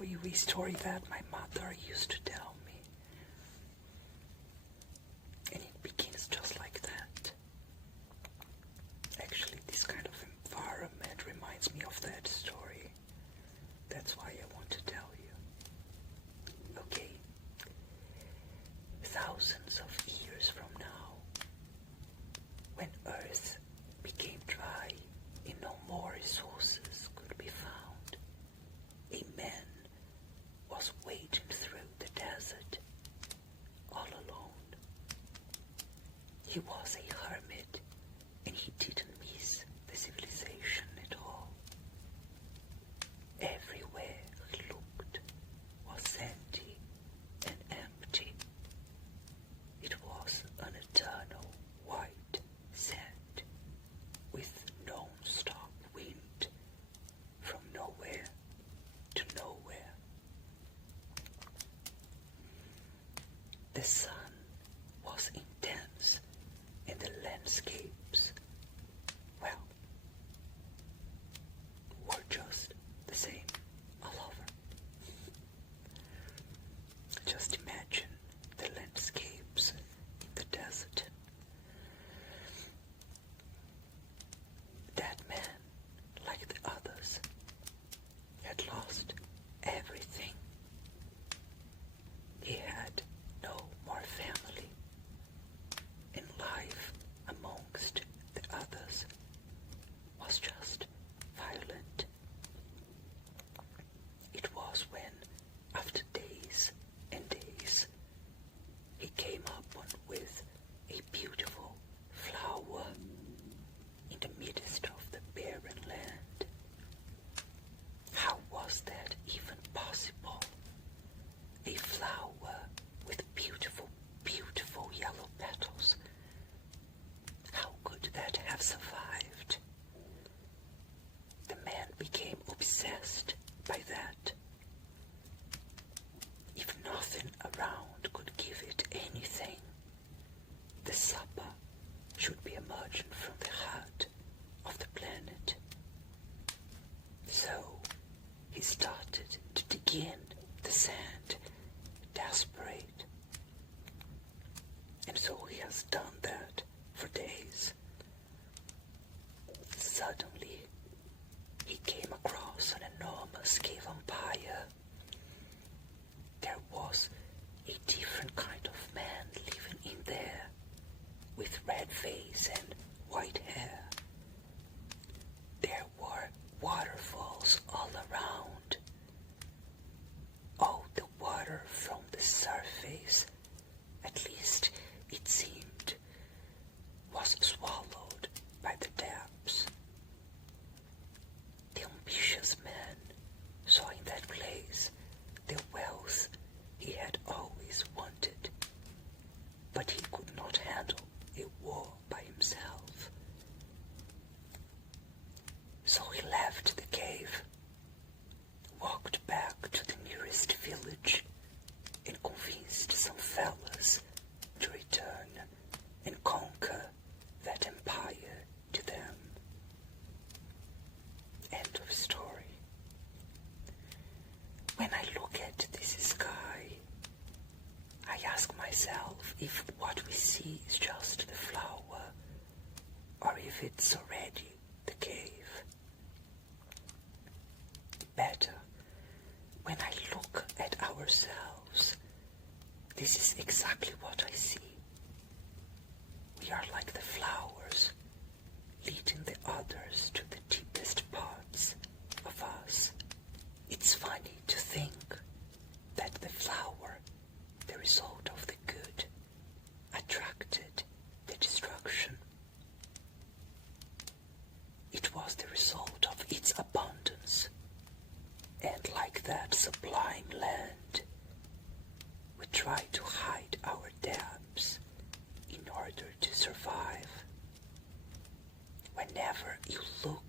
tell you a story that my mother used to tell me. And it begins just like that. Actually, this kind of environment reminds me of that story. That's why I want to tell you. Okay. Thousands of years from now, when Earth became dry and no more resources could be found, a man was wading through the desert all alone. He was a hermit and he didn't miss the civilization at all. Everywhere he looked was empty and empty. It was an eternal white sand with non-stop wind from nowhere to nowhere. The sun was intense and the landscapes, well, were just the same all over. Just imagine the landscapes in the desert. That man, like the others, had lost everything. He had no more family, and life amongst the others was just violent. It was when, after days and days, he came upon with a beautiful flower in the midst of the barren land. How was that even possible? A flower with beautiful, beautiful yellow petals. How could that have survived? The man became obsessed by that. If nothing around could give it anything, the supper should be emerging from the heart of the planet. So he started to dig in the sand, desperate. And so he has done that for days. Suddenly, he came across an enormous cave empire. There was a different kind of man living in there, with red face and white hair. There were waterfalls all around. All the water from the surface, at least it seemed, was swallowed by the depths. The ambitious man saw in that place the wealth he had always wanted, but he could not handle a war by himself. So he left the cave, walked back to the nearest village, and convinced some fellas to return and conquer that empire to them. End of story. When I look at this sky, I ask myself if what we see is just the flower, or if it's already the cave. Better, when I look at ourselves, this is exactly what I see. We are like the flowers, leading the others to the deepest parts of us. It's funny to think that the flower, the result of the good, attracted the destruction. It was the result of its abundance, and like that sublime land, we try to hide our depths in order to survive. Whenever you look